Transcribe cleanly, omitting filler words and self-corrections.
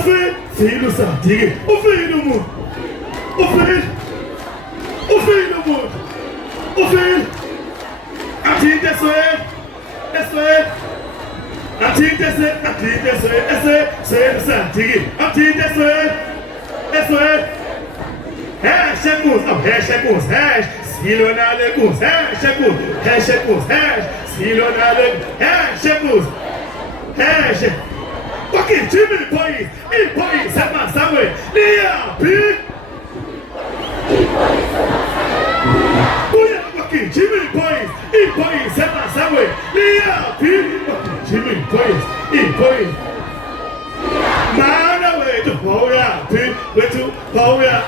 fait, c'est le ça, diré. On fait le monde. On fait le monde. On fait. Ati dessoé. Dessoé. Ati dessoé. Ati dessoé. C'est ça, diré. Ati dessoé. Dessoé. Hash et cause. Hash et cause. Hash. Si l'on a le cause. Hash et cause. Hash et cause. Hash. Si l'on a le. Hash et cause. Hash. Ok, Jimmy Boy, c'est ma savoué. Léa, puis. Ok, Jimmy Boy, c'est ma savoué. Léa, puis. Ok, Jimmy Boy. Mana, wait, oh yeah, puis, wait, oh yeah,